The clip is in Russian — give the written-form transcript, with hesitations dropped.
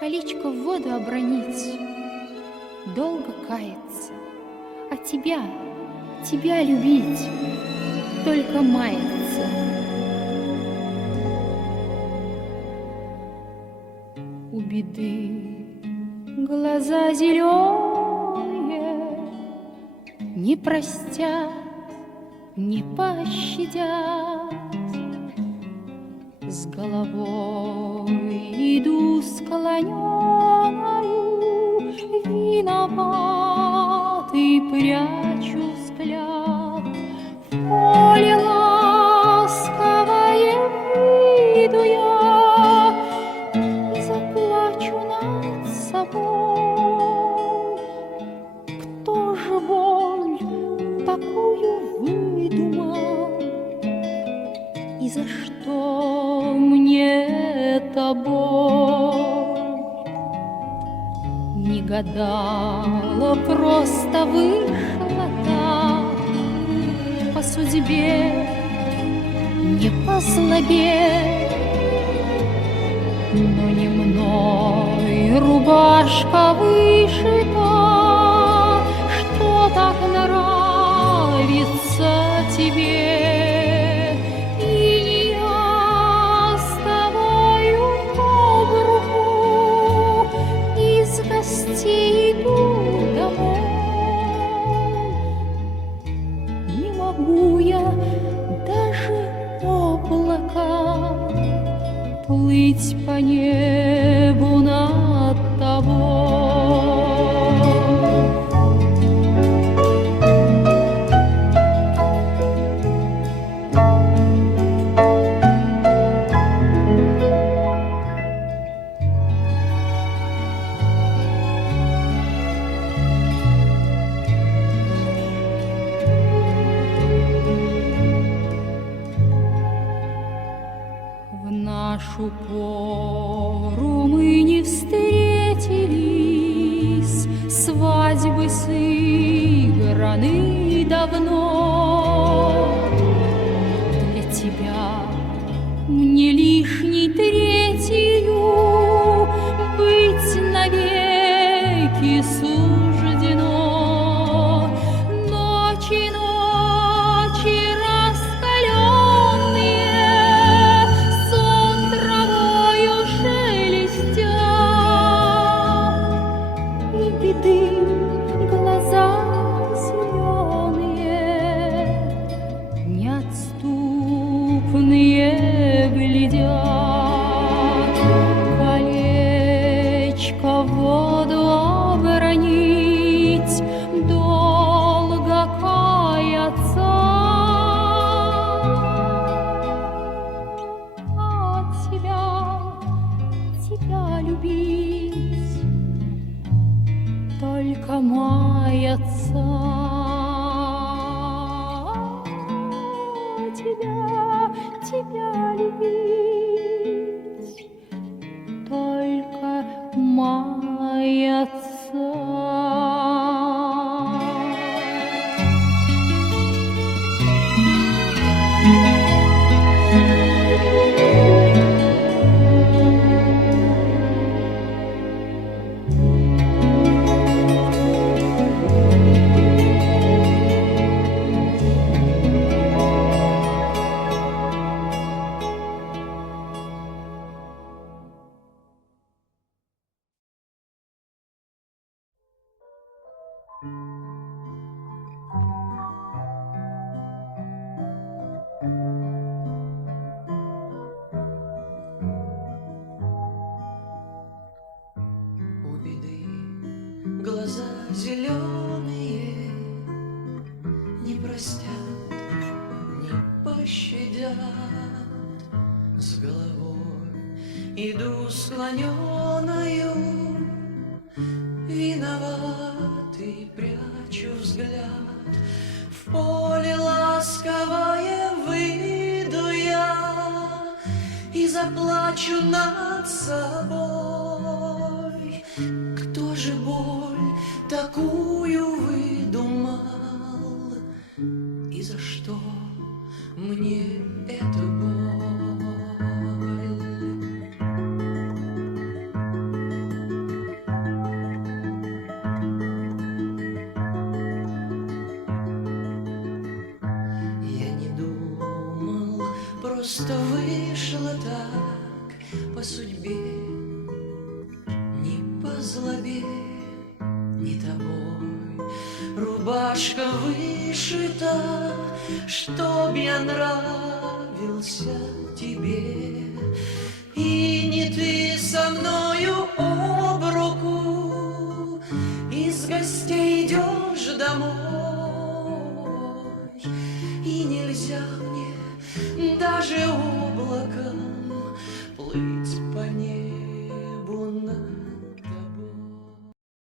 колечко в воду обронить, долго каяться, а тебя любить, только маяться. У беды глаза зеленые не простят, не пощадят. С головой иду склоненою, виноватый прячу взгляд. В поле ласковое выйду я и заплачу над собой. Кто же боль такую выдумал, и за что мне эта боль? Не гадала, просто вышла так по судьбе, не по злобе. Но не мной рубашка вышита, что так нравится тебе. Иду домой. Не могу я даже облака плыть по небу над тобой. нашу пору мы не встретились, свадьбы сыграны давно. Для тебя мне лишней третью быть навеки суждено. Ночи, ночи раскаленные, сон травою шелестят, и беды глаза зеленые, неотступные глядят. Колечко в воду обронить, долго каяться, а тебя любить, только маяться. Тебя любить, только маяться. У беды глаза зеленые, не простят, не пощадят. С головой иду склоненою, виноватый прячу взгляд. В поле ласковое выйду я и заплачу над собой. Кто же боль такую выдумал, и за что мне эта боль? Просто вышло так по судьбе, не по злобе, не тобой. Рубашка вышита, чтоб я нравился тебе. И не ты со мною об руку из гостей идешь домой. И нельзя мне даже облака